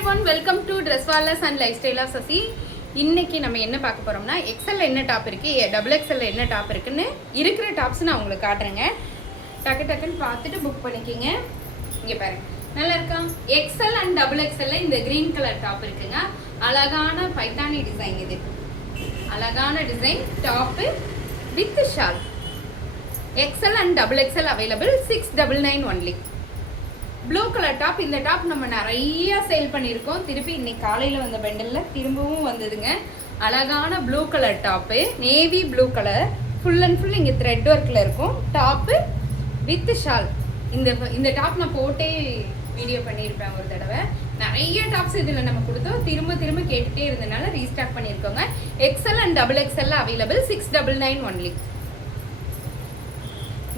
everyone, welcome to Dresswallahs and Lifestyle of Sasi. இன்னைக்கு நம்ம என்ன பார்க்க போறோம்னா எக்ஸ்எல் என்ன டாப் இருக்கு, டபுள் எக்ஸ்எல் என்ன டாப் இருக்குன்னு இருக்கிற டாப்ஸ் நான் உங்களுக்கு காட்டுறேங்க. டக்குன்னு பார்த்துட்டு புக் பண்ணிக்கிங்க. இங்க பாருங்க, நல்லா இருக்கா? எக்ஸ்எல் அண்ட் டபுள் எக்ஸ்எல்ல இந்த கிரீன் கலர் டாப் இருக்குங்க. அழகான பைத்தானி டிசைன், இது அழகான design top with shawl. XL and double XL available 699 only. Blue colour top. இந்த டாப் நம்ம நிறைய சேல் பண்ணியிருக்கோம். திருப்பி இன்னைக்கு காலையில் வந்த பெண்டலில் திரும்பவும் வந்ததுங்க. அழகான blue colour top, navy blue colour, full and full இங்கே த்ரெட் ஒர்க்கில் இருக்கும். Top with shawl. இந்த டாப் நான் போட்டே வீடியோ பண்ணியிருப்பேன் ஒரு தடவை. நிறைய டாப்ஸ் இதில் நம்ம கொடுத்தோம். திரும்ப கேட்டுகிட்டே இருந்தனால ரீஸ்டாக் பண்ணியிருக்கோங்க. XL and double XL available 699 only.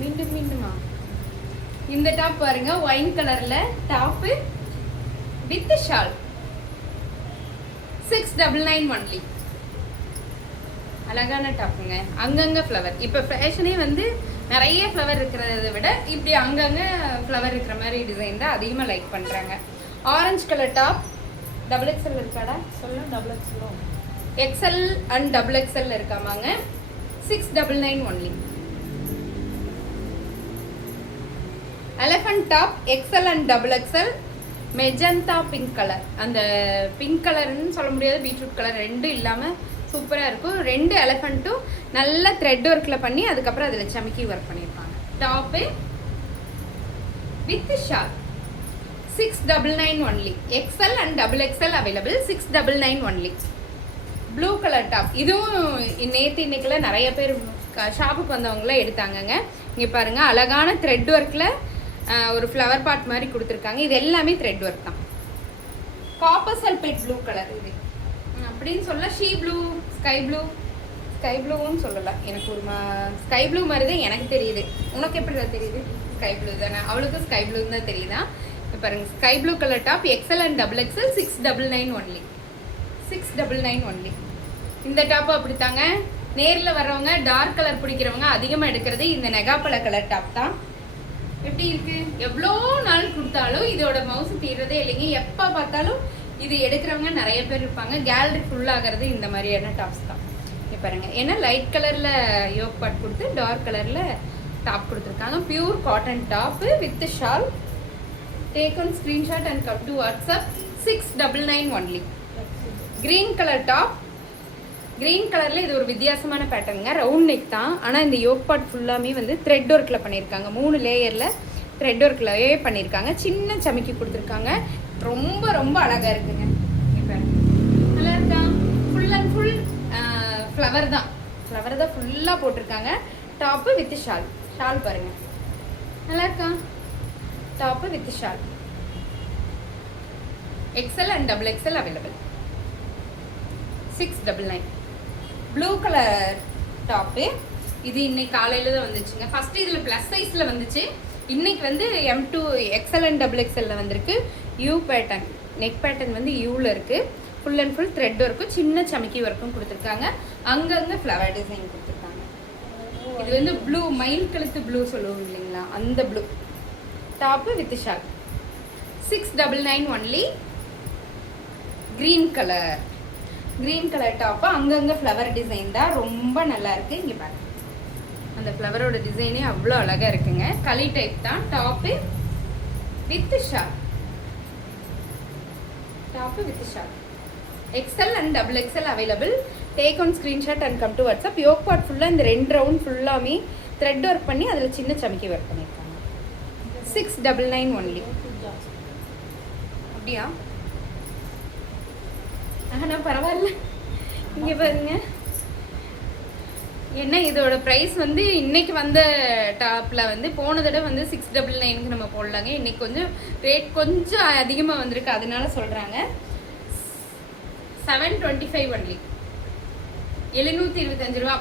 மீண்டுமா இந்த டாப் பாருங்க, ஒயின் கலர்ல டாப் வித் ஷால் 699 ஒன்லி. அழகான டாப்புங்க. அங்கங்க ஃப்ளவர். இப்போ ஃபேஷனே வந்து நிறைய ஃப்ளவர் இருக்கிறத விட இப்படி அங்கங்க ஃப்ளவர் இருக்கிற மாதிரி டிசைன் தான் அதிகமாக லைக் பண்ணுறாங்க. Orange colour top. Double XL இருக்காடா சொல்ல? Double XL, XL and double XL இருக்காமாங்க. 699 only. Elephant top XL and double XL magenta pink colour. அந்த பிங்க் கலர்னு சொல்ல முடியாது, பீட்ரூட் கலர் ரெண்டும் இல்லாமல் சூப்பராக இருக்கும். ரெண்டு எலிஃபண்ட்டும் நல்ல த்ரெட் ஒர்க்கில் பண்ணி அதுக்கப்புறம் அதில் சமிக்கி ஒர்க் பண்ணியிருப்பாங்க. Top with shawl 699 only. XL and double XL available 699 only. Blue colour top. இதுவும் இன்னைக்குள்ள நிறைய பேர் ஷாப்புக்கு வந்தவங்களாம் எடுத்தாங்கங்க. இங்கே பாருங்கள், அழகான த்ரெட் ஒர்க்கில் ஒரு ஃப்ளவர் பாட் மாதிரி கொடுத்துருக்காங்க. இது எல்லாமே த்ரெட் ஒர்க் தான். Copper sulphate blue colour. இது அப்படின்னு சொல்ல ஷீ ப்ளூ, ஸ்கை ப்ளூன்னு சொல்லலாம். எனக்கு ஒரு ஸ்கை ப்ளூ மாதிரி தான் எனக்கு தெரியுது. உனக்கு எப்படி தான் தெரியுது? ஸ்கை ப்ளூ தானே. அவளுக்கும் ஸ்கை ப்ளூன்னு தான் தெரியுதா? இப்போ பாருங்க, sky blue colour top XL and double XL 699 only. 699 only. இந்த டாப்பும் அப்படித்தாங்க. நேரில் வர்றவங்க டார்க் கலர் பிடிக்கிறவங்க அதிகமாக எடுக்கிறது இந்த நெகாப்பழ கலர் டாப் தான். எப்படி இருக்கு? எவ்வளோ நாள் கொடுத்தாலும் இதோட மவுசு தீர்றதே இல்லைங்க. எப்போ பார்த்தாலும் இது எடுக்கிறவங்க நிறைய பேர் இருப்பாங்க. கேலரி ஃபுல்லாகிறது இந்த மாதிரியான டாப்ஸ் தான். பாருங்க, ஏன்னா லைட் கலரில் யோக் பாட் கொடுத்து டார்க் கலரில் டாப் கொடுத்துருக்காங்க. Pure cotton top with shawl. Take one screenshot and come to WhatsApp 699 only. Green colour top. Green கலரில் இது ஒரு வித்தியாசமான பேட்டர்னுங்க. ரவுண்ட் நெக் தான், ஆனால் இந்த யோக் பாட் ஃபுல்லாமே வந்து த்ரெட் ஒர்க்கில் பண்ணியிருக்காங்க. 3 லேயரில் த்ரெட் ஒர்க்கில் பண்ணியிருக்காங்க. சின்ன சமைக்கி கொடுத்துருக்காங்க. ரொம்ப அழகாக இருக்குங்க. இப்போ நல்லா இருக்கா? ஃபுல் அண்ட் ஃபுல் ஃப்ளவர் தான் ஃபுல்லாக போட்டிருக்காங்க. Top with shawl. ஷால் பாருங்கள், நல்லா இருக்கா? Top with shawl. XL and double XL available 699. Blue colour top. இது இன்னைக்கு காலையில் தான் வந்துச்சுங்க. ஃபஸ்ட்டு இதில் ப்ளஸ் சைஸில் வந்துச்சு. இன்னைக்கு வந்து M2 எக்ஸ்எல் அண்ட் டபுள் எக்ஸ்எல்ல வந்திருக்கு. யூ பேட்டர்ன், நெக் பேட்டர்ன் வந்து யூவில் இருக்குது. ஃபுல் அண்ட் ஃபுல் த்ரெட் ஒர்க்கும் சின்ன சமிக்கி ஒர்க்கும் கொடுத்துருக்காங்க. அங்கங்கே ஃப்ளவர் டிசைன் கொடுத்துருக்காங்க. இது வந்து ப்ளூ, மயில் கழுத்து ப்ளூ சொல்லுவோம் இல்லைங்களா, அந்த blue. Top with shawl 699 only. Green colour top. அங்கங்கே ஃப்ளவர் டிசைன் தான், ரொம்ப நல்லா இருக்குது. இங்கே பாருங்க, அந்த ஃப்ளவரோட டிசைனே அவ்வளோ அழகாக இருக்குங்க. களி டைப் தான். Top with shawl. XL and double XL available. Take one screenshot and come to WhatsApp. Yoke part ஃபுல்லாக இந்த 2 ரவுண்ட் ஃபுல்லாமே த்ரெட் ஒர்க் பண்ணி அதில் சின்ன சமைக்கி ஒர்க் பண்ணியிருக்காங்க. 699 ஒன்லி. அப்படியா? ஆனால் பரவாயில்ல. இங்கே பாருங்க, என்ன இதோட ப்ரைஸ் வந்து இன்னைக்கு வந்த டாப்பில் வந்து போன தடவை வந்து 699க்கு நம்ம போடலாங்க. இன்னைக்கு கொஞ்சம் ரேட் கொஞ்சம் அதிகமாக வந்திருக்கு, அதனால சொல்கிறாங்க. 725 ஒன்லி. 725 ரூபா.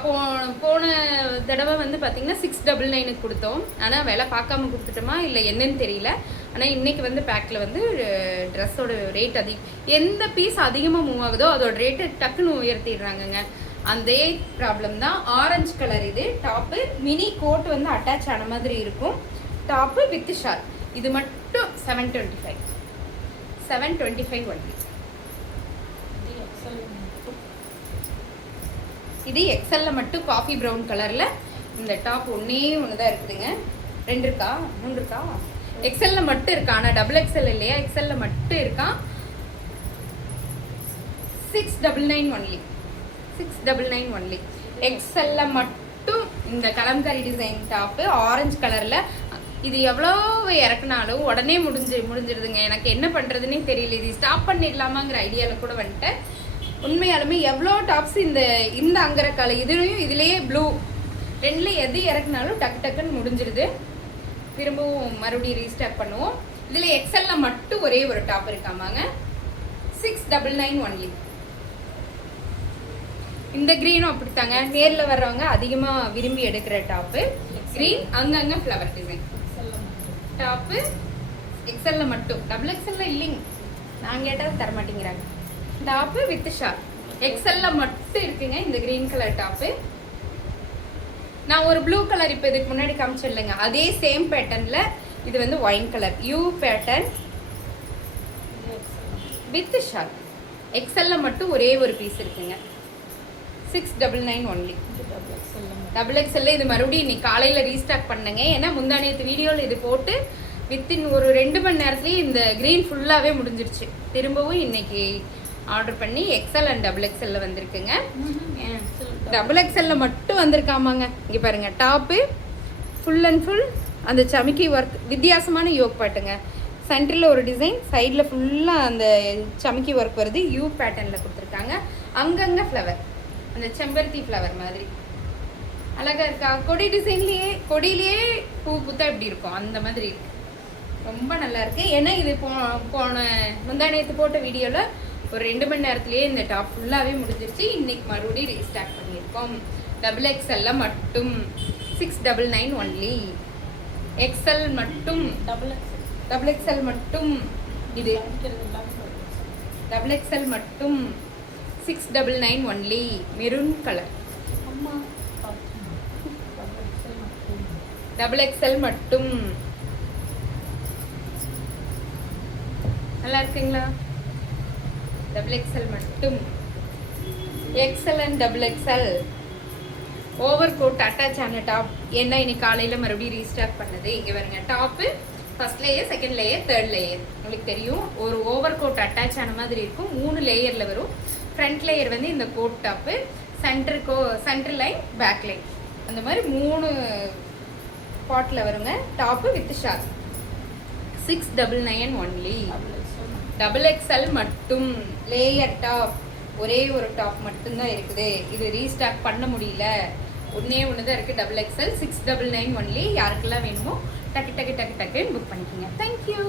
போன தடவை வந்து பார்த்தீங்கன்னா 699க்கு கொடுத்தோம். ஆனால் விலை பார்க்காம கொடுத்துட்டோமா இல்லை என்னன்னு தெரியல. ஆனால் இன்றைக்கி வந்து பேக்கில் வந்து ட்ரெஸ்ஸோட ரேட் எந்த பீஸ் அதிகமாக மூவ் ஆகுதோ அதோட ரேட்டு டக்குன்னு உயர்த்திடுறாங்கங்க. அதே ப்ராப்ளம் தான். ஆரஞ்சு கலர் இது டாப்பு. மினி கோட் வந்து அட்டாச் ஆன மாதிரி இருக்கும். Top with shawl. இது மட்டும் 725. 725 ஒன்லி. இது எக்ஸல்ல மட்டும் காஃபி ப்ரௌன் கலர்ல இந்த டாப் ஒன்னே ஒன்று தான் இருக்குதுங்க. 2 இருக்கா 3 இருக்கா? எக்ஸல்ல மட்டும் இருக்கா, ஆனால் டபுள் எக்ஸல் இல்லையா, எக்ஸல்ல மட்டும் இருக்கா. 699 ஒன்லி. 699 ஒன்லி. எக்ஸல்ல மட்டும் இந்த கலம்காரி டிசைன் டாப்பு ஆரஞ்சு கலர்ல. இது எவ்வளோ இறக்குனாலும் உடனே முடிஞ்சிருதுங்க. எனக்கு என்ன பண்ணுறதுன்னே தெரியல. இது ஸ்டாப் பண்ணிடலாமாங்கிற ஐடியாவில் கூட வந்துட்டேன். உண்மையாலுமே எவ்வளோ டாப்ஸ் இந்த அங்கரக்கால இதுலேயே ப்ளூ 2ல் எது இறக்குனாலும் டக்கு டக்குன்னு முடிஞ்சிருது. திரும்பவும் மறுபடியும் ரீஸ்டார்ட் பண்ணுவோம். இதில் எக்ஸல்ல மட்டும் ஒரே ஒரு டாப் இருக்காமாங்க. 699 ஒன்லி. இந்த க்ரீனும் அப்படித்தாங்க. நேரில் வர்றவங்க அதிகமாக விரும்பி எடுக்கிற டாப்பு க்ரீன். அங்கங்கே ஃப்ளவர் டிசைன் டாப்பு எக்ஸல்ல மட்டும். டபுள் எக்ஸல்ல இல்லைங்க, நான் கேட்டால் தரமாட்டேங்கிறாங்க. டாப்பு வித் ஷால் எக்ஸல்ல மட்டும் இருக்குங்க இந்த க்ரீன் கலர் டாப்பு. நான் ஒரு ப்ளூ கலர் இப்போ இதுக்கு முன்னாடி காமிச்சிடலைங்க, அதே சேம் பேட்டர்னில் இது வந்து wine colour U pattern with shawl. எக்ஸல்ல மட்டும் ஒரே ஒரு பீஸ் இருக்குங்க. 699 ஒன்லி. டபுள் எக்ஸல்ல இது மறுபடியும் இன்னைக்கு காலையில் ரீஸ்டாக் பண்ணுங்க. ஏன்னா முந்தானேத்து வீடியோவில் இது போட்டு வித்தின் ஒரு 2 மணி நேரத்துலேயே இந்த க்ரீன் ஃபுல்லாகவே முடிஞ்சிருச்சு. திரும்பவும் இன்னைக்கு ஆர்டர் பண்ணி எக்ஸல் அண்ட் டபுள் எக்ஸல்ல வந்திருக்குங்க. டபுள் எக்ஸல்ல மட்டும் வந்திருக்காமாங்க. இங்கே பாருங்க, டாப்பு ஃபுல் அண்ட் ஃபுல் அந்த சமிக்கி ஒர்க், வித்தியாசமான யோக் பாட்டுங்க. சென்டரில் ஒரு டிசைன், சைடில் ஃபுல்லாக அந்த சமிக்கி ஒர்க் வருது. யூ பேட்டர்னில் கொடுத்துருக்காங்க. அங்கங்கே ஃப்ளவர், அந்த செம்பருத்தி ஃப்ளவர் மாதிரி அழகாக இருக்கா. கொடி டிசைன்லேயே கொடியிலேயே பூ பூத்தா எப்படி இருக்கும் அந்த மாதிரி இருக்கு. ரொம்ப நல்லா இருக்கு. ஏன்னா இது போன முந்தானேத்து போட்ட வீடியோவில் ஒரு 2 மணி நேரத்துலேயே இந்த டாப் ஃபுல்லாகவே முடிஞ்சிருச்சு. இன்னைக்கு மறுபடியும் ரீஸ்டார்ட் பண்ணியிருக்கோம். டபுள் எக்ஸல்ல மட்டும் 699 ஒன்லி. எக்ஸல் மட்டும் டபுள் எக்ஸல் மட்டும் இது டபுள் எக்ஸல் மட்டும் 699 only. Maroon colour double XL மட்டும். நல்லா இருக்குங்களா? டபுள் எக்ஸல் மட்டும். XL and double XL over coat attach ஆன டாப். என்ன இன்னைக்கு காலையில் மறுபடியும் ரீஸ்டார்ட் பண்ணது. இங்கே வருங்க, top first layer, second layer, third layer. உங்களுக்கு தெரியும் ஒரு ஓவர் கோட் அட்டாச் ஆன மாதிரி இருக்கும். 3 லேயரில் வரும். ஃப்ரண்ட் லேயர் வந்து இந்த coat top, centre line, back line, அந்த மாதிரி 3 பாட்டில் வருங்க. Top with shawl. 699 only. Double XL மட்டும். லேயர் டாப் ஒரே ஒரு டாப் மட்டும்தான் இருக்குது. இது ரீஸ்டாக் பண்ண முடியல, ஒன்னே ஒன்று தான் இருக்குது. Double XL 699 only. யாருக்கெல்லாம் வேணுமோ டக்கு டக்கு டக்கு டக்குன்னு புக் பண்ணிக்கோங்க. தேங்க்யூ.